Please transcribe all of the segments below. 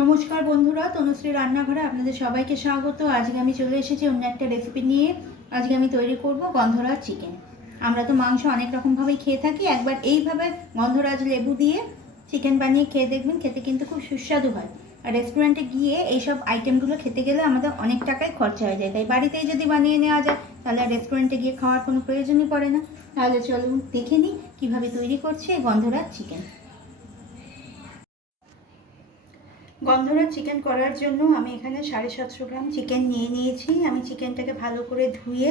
নমস্কার বন্ধুরা, তনুশ্রী রান্নাঘরে আপনাদের সবাইকে স্বাগত। আজকে আমি চলে এসেছি অন্য একটা রেসিপি নিয়ে। আজকে আমি তৈরি করব গন্ধরাজ চিকেন আমরা তো মাংস অনেক রকমভাবেই খেয়ে থাকি, একবার এইভাবে গন্ধরাজ লেবু দিয়ে চিকেন বানিয়ে খেয়ে দেখবেন, খেতে কিন্তু খুব সুস্বাদু হয়। আর রেস্টুরেন্টে গিয়ে এইসব আইটেমগুলো খেতে গেলে আমাদের অনেক টাকাই খরচা হয়ে যায়। তাই বাড়িতেই যদি বানিয়ে নেওয়া যায়, তাহলে আর রেস্টুরেন্টে গিয়ে খাওয়ার কোনো প্রয়োজনই পড়ে না। তাহলে চলুন দেখে নিই কীভাবে তৈরি করছে গন্ধরাজ চিকেন গন্ধরাজ চিকেন করার জন্য আমি এখানে সাড়ে সাতশো গ্রাম চিকেন নিয়ে নিয়েছি। আমি চিকেনটাকে ভালো করে ধুয়ে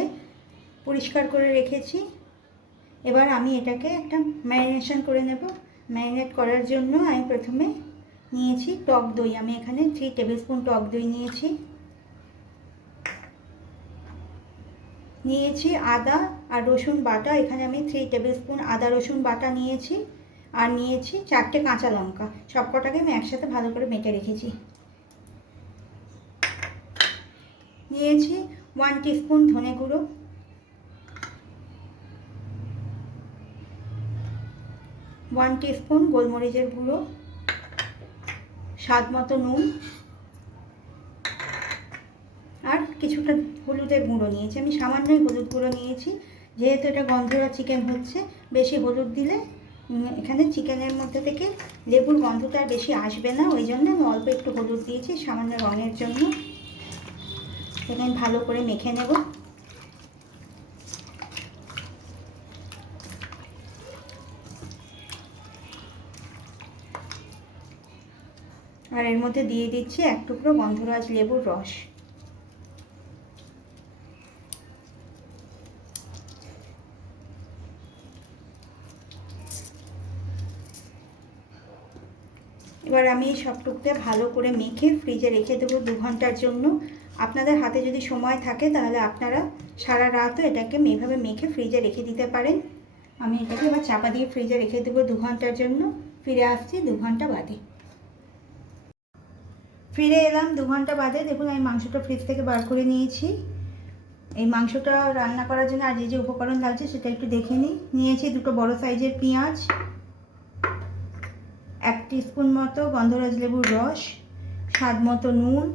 পরিষ্কার করে রেখেছি। এবার আমি এটাকে একটা ম্যারিনেশন করে নেব। ম্যারিনেট করার জন্য আমি প্রথমে নিয়েছি টক দই। আমি এখানে থ্রি টেবিল স্পুন টক দই নিয়েছি। নিয়েছি আদা আর রসুন বাটা। এখানে আমি থ্রি টেবিল স্পুন আদা রসুন বাটা নিয়েছি। আর নিয়েছি চারটে কাঁচা লঙ্কা। সব কটাকে আমি একসাথে ভালো করে মেটে রেখেছি। নিয়েছি ওয়ান টিস্পুন ধনে গুঁড়ো। ওয়ান টিস্পুন গোলমরিচের গুঁড়ো। স্বাদ মতো নুন। আর কিছুটা হলুদের গুঁড়ো নিয়েছি। আমি সামান্যই হলুদ গুঁড়ো নিয়েছি। যেহেতু এটা গন্ধরা চিকেন হচ্ছে, বেশি হলুদ দিলে এখানে চিকেনের মধ্যে থেকে লেবুর গন্ধটা আর বেশি আসবে না, ওই জন্য আমি অল্প একটু হলুদ দিয়েছি, সামান্য রঙের জন্য। এখানে ভালো করে মেখে নেব। আর এর মধ্যে দিয়ে দিচ্ছি এক টুকরো গন্ধরাজ লেবুর রস। এবার আমি এই সবটুকটা ভালো করে মেখে ফ্রিজে রেখে দেবো দু ঘণ্টার জন্য। আপনাদের হাতে যদি সময় থাকে তাহলে আপনারা সারা রাতও এটাকে এভাবে মেখে ফ্রিজে রেখে দিতে পারেন। আমি এটাকে এবার চাপা দিয়ে ফ্রিজে রেখে দেবো দু ঘণ্টার জন্য। ফিরে আসছি দু ঘণ্টা বাদে। ফিরে এলাম দু ঘণ্টা বাদে। দেখুন, আমি মাংসটা ফ্রিজ থেকে বার করে নিয়েছি। এই মাংসটা রান্না করার জন্য আর যে যে উপকরণ লাগছে সেটা একটু দেখে নিই। নিয়েছি দুটো বড় সাইজের পেঁয়াজ। এক স্পুন মতো গন্ধরাজ লেবুর রস, স্বাদ মতো নুন,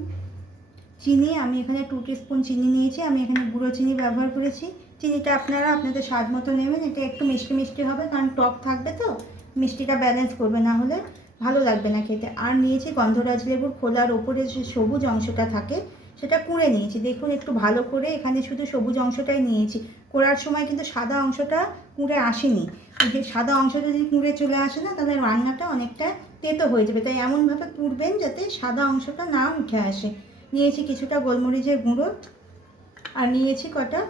চিনি, আমি এখানে টু স্পুন চিনি নিয়েছি, আমি এখানে গুঁড়ো চিনি ব্যবহার করেছি। চিনিটা আপনারা আপনাদের স্বাদ মতো নেবেন, এটা একটু মিষ্টি মিষ্টি হবে, কারণ টক থাকবে তো, মিষ্টিটা ব্যালেন্স করবে, না হলে ভালো লাগবে না খেতে। আর নিয়েছি গন্ধরাজ লেবুর খোলার ওপরে যে সবুজ অংশটা থাকে, সেটা কুড়ে নিয়েছি। দেখুন, একটু ভালো করে এখানে শুধু সবুজ অংশটাই নিয়েছি। কোড়ার সময় কিন্তু সাদা অংশটা কুড়ে আসেনি। এই যে সাদা অংশটা যদি কুঁড়ে চলে আসে না, তাহলে রান্নাটা অনেকটা তেতো হয়ে যাবে। তাই এমনভাবে কুড়বেন যাতে সাদা অংশটা না উঠে আসে। নিয়েছি কিছুটা গোলমরিচের গুঁড়ো আর নিয়েছি কটা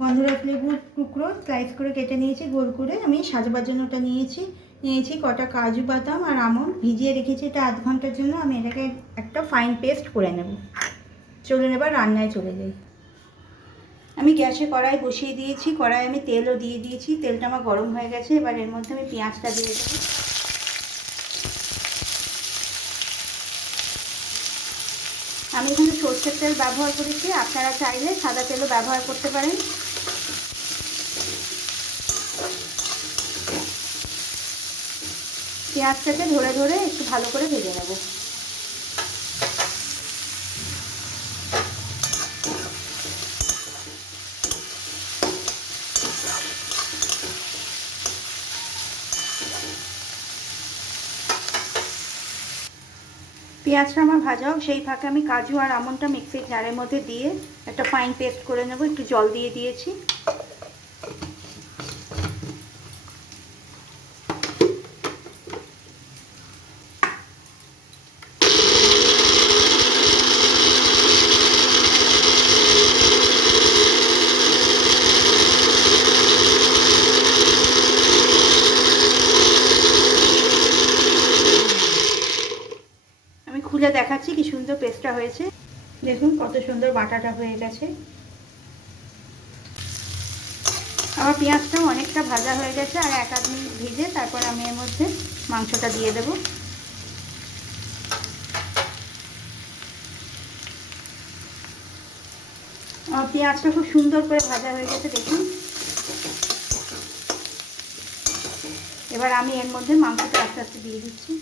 গন্ধরাজ লেবুর টুকরো। স্লাইস করে কেটে নিয়েছি গোল করে। আমি সাজবার জন্য ওটা নিয়েছি। নিয়েছি কটা কাজু বাদাম আর আমন্ড ভিজিয়ে রেখেছি এটা আধ ঘণ্টার জন্য। আমি এটাকে একটা ফাইন পেস্ট করে নেব। চলুন এবার রান্নায় চলে যাই। আমি গ্যাসে কড়াই বসিয়ে দিয়েছি, কড়াই আমি তেলও দিয়ে দিয়েছি, তেলটা আমার গরম হয়ে গেছে, এবার এর মধ্যে আমি পেঁয়াজটা দিয়ে দেবো। আমি এখানে সর্ষের তেল ব্যবহার করেছি, আপনারা চাইলে সাদা তেলও ব্যবহার করতে পারেন। পেঁয়াজটাকে ধরে ধরে একটু ভালো করে ভেজে নেব। পেঁয়াজটা আমার ভাজাও, সেই ফাঁকে আমি কাজু আর আমনটা মিক্সির জারের মধ্যে দিয়ে একটা ফাইন পেস্ট করে নেব, একটু জল দিয়ে দিয়েছি আমি খুলে সুন্দর পেস্টটা হয়েছে। দেখুন কত সুন্দর বাটাটা হয়ে গেছে। আমার পেঁয়াজটাও অনেকটা ভাজা হয়ে গেছে, আর এক আধ মিনিট ভিজে তারপর আমি এর মধ্যে মাংসটা দিয়ে দেব। আমার পেঁয়াজটা খুব সুন্দর করে ভাজা হয়ে গেছে, দেখুন। এবার আমি এর মধ্যে মাংসটা আস্তে আস্তে দিয়ে দিচ্ছি।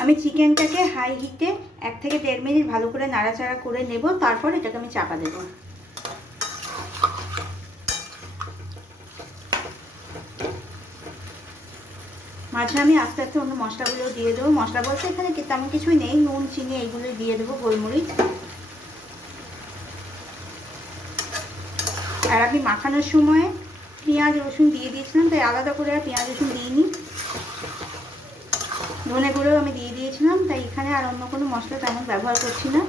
আমি চিকেনটাকে হাই হিটে এক থেকে দেড় মিনিট ভালো করে নাড়াচাড়া করে নেব, তারপর এটাকে আমি চাপা দেব। মাঝে আমি আস্তে আস্তে অন্য মশলাগুলো দিয়ে দেবো। মশলা বলতে এখানে তেমন কিছুই নেই, নুন, চিনি এইগুলো দিয়ে দেবো গোলমরিচ। আর আমি মাখানোর সময় পেঁয়াজ, রসুন দিয়ে দিয়েছিলাম, তাই আলাদা করে আর পেঁয়াজ, রসুন দিইনি। ধনে গুঁড়ো আমি দিয়ে দিয়েছিলাম, তাই এখানে আর অন্য কোনো মশলা তেমন ব্যবহার করছি না।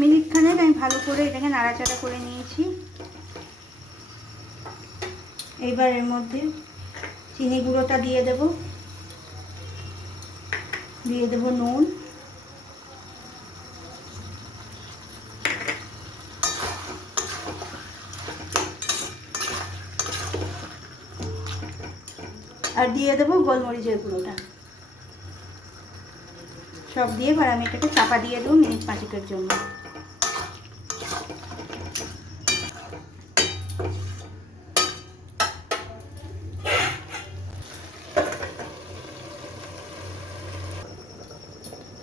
মিনিট খানেক আমি ভালো করে এটাকে নাড়াচাড়া করে নিয়েছি। এইবার এর মধ্যে চিনি গুঁড়োটা দিয়ে দেব। দিয়ে দেব নুন। আর দিয়ে দেবো গোলমরিচের গুঁড়োটা। সব দিয়ে এবার আমি এটাকে চাপা দিয়ে দেবো মিনিট পাঁচেকের জন্য।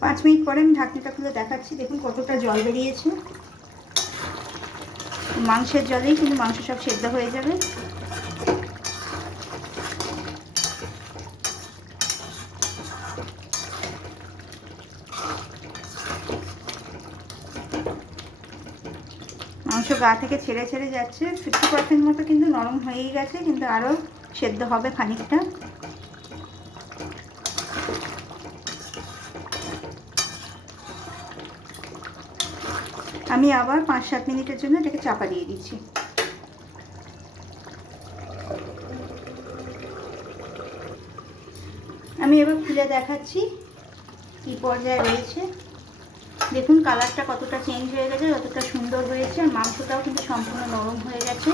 পাঁচ মিনিট পরে আমি ঢাকনিটা খুলে দেখাচ্ছি। দেখুন কতটা জল বেরিয়েছে। মাংসের জলেই কিন্তু মাংস সব সেদ্ধ হয়ে যাবে। মাংস গা থেকে ছেড়ে ছেড়ে যাচ্ছে। ফিফটি পার্সেন্ট মতো কিন্তু নরম হয়েই গেছে, কিন্তু আরও সেদ্ধ হবে খানিকটা। আমি আবার পাঁচ সাত মিনিটের জন্য এটাকে চাপা দিয়ে দিচ্ছি। আমি এবার খুলে দেখাচ্ছি কি পর্যায়ে রয়েছে। দেখুন, কালারটা কতটা চেঞ্জ হয়ে গেছে কতটা সুন্দর হয়েছে, আর মাংসটাও কিন্তু সম্পূর্ণ নরম হয়ে গেছে।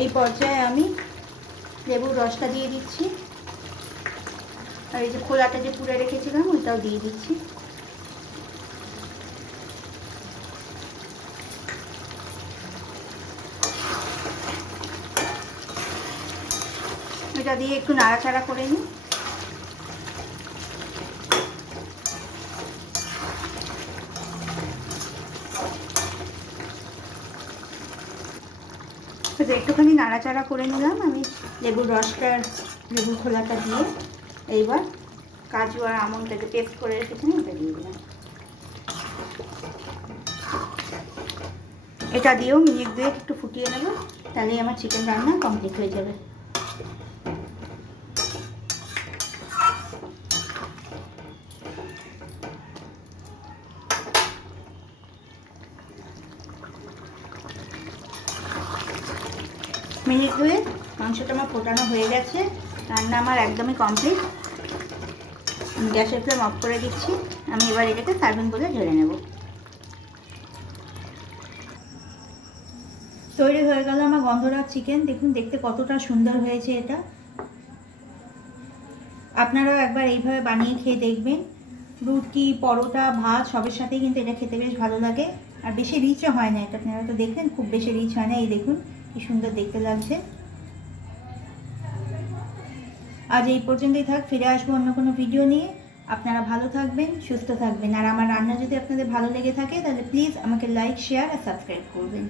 এই পর্যায়ে আমি লেবুর রসটা দিয়ে দিচ্ছি। আর এই যে খোলাটা যে পুড়ে রেখেছিলাম, ওইটাও দিয়ে দিচ্ছি। এটা দিয়ে একটু নাড়াচাড়া করে নিই। একটুখানি নাড়াচাড়া করে নিলাম আমি লেবুর রসটার লেবুর খোলাটা দিয়ে। এইবার কাজু আর আমনটাকে পেস্ট করে রেখেছিলাম এটা দিয়ে দিলাম। এটা দিয়েও মিনিট দুয়েক একটু ফুটিয়ে নেব, তাহলেই আমার চিকেন রান্না কমপ্লিট হয়ে যাবে। মিনিট দুয়ে মাংসটা আমার ফোটানো হয়ে গেছে। রান্না আমার একদমই কমপ্লিট গ্যাসের ফ্লেম অফ করে দিচ্ছি। আমি এবার এটাকে সার্ভিং বলে ঝেড়ে নেব। তৈরি হয়ে গেল আমার গন্ধরাজ চিকেন দেখুন, দেখতে কতটা সুন্দর হয়েছে এটা। আপনারাও একবার এইভাবে বানিয়ে খেয়ে দেখবেন। রুটি, পরোটা, ভাত, সবের সাথেই কিন্তু এটা খেতে বেশ ভালো লাগে। আর বেশি রিচও হয় না এটা। আপনারা তো দেখলেন, খুব বেশি রিচ হয় না। এই দেখুন, কি সুন্দর দেখতে লাগছে। আজ এই পর্যন্তই থাক, ফিরে আসব অন্য কোনো ভিডিও নিয়ে। আপনারা ভালো থাকবেন, সুস্থ থাকবেন। আর আমার রান্না যদি আপনাদের ভালো লেগে থাকে, তাহলে প্লিজ আমাকে লাইক শেয়ার আর সাবস্ক্রাইব করবেন।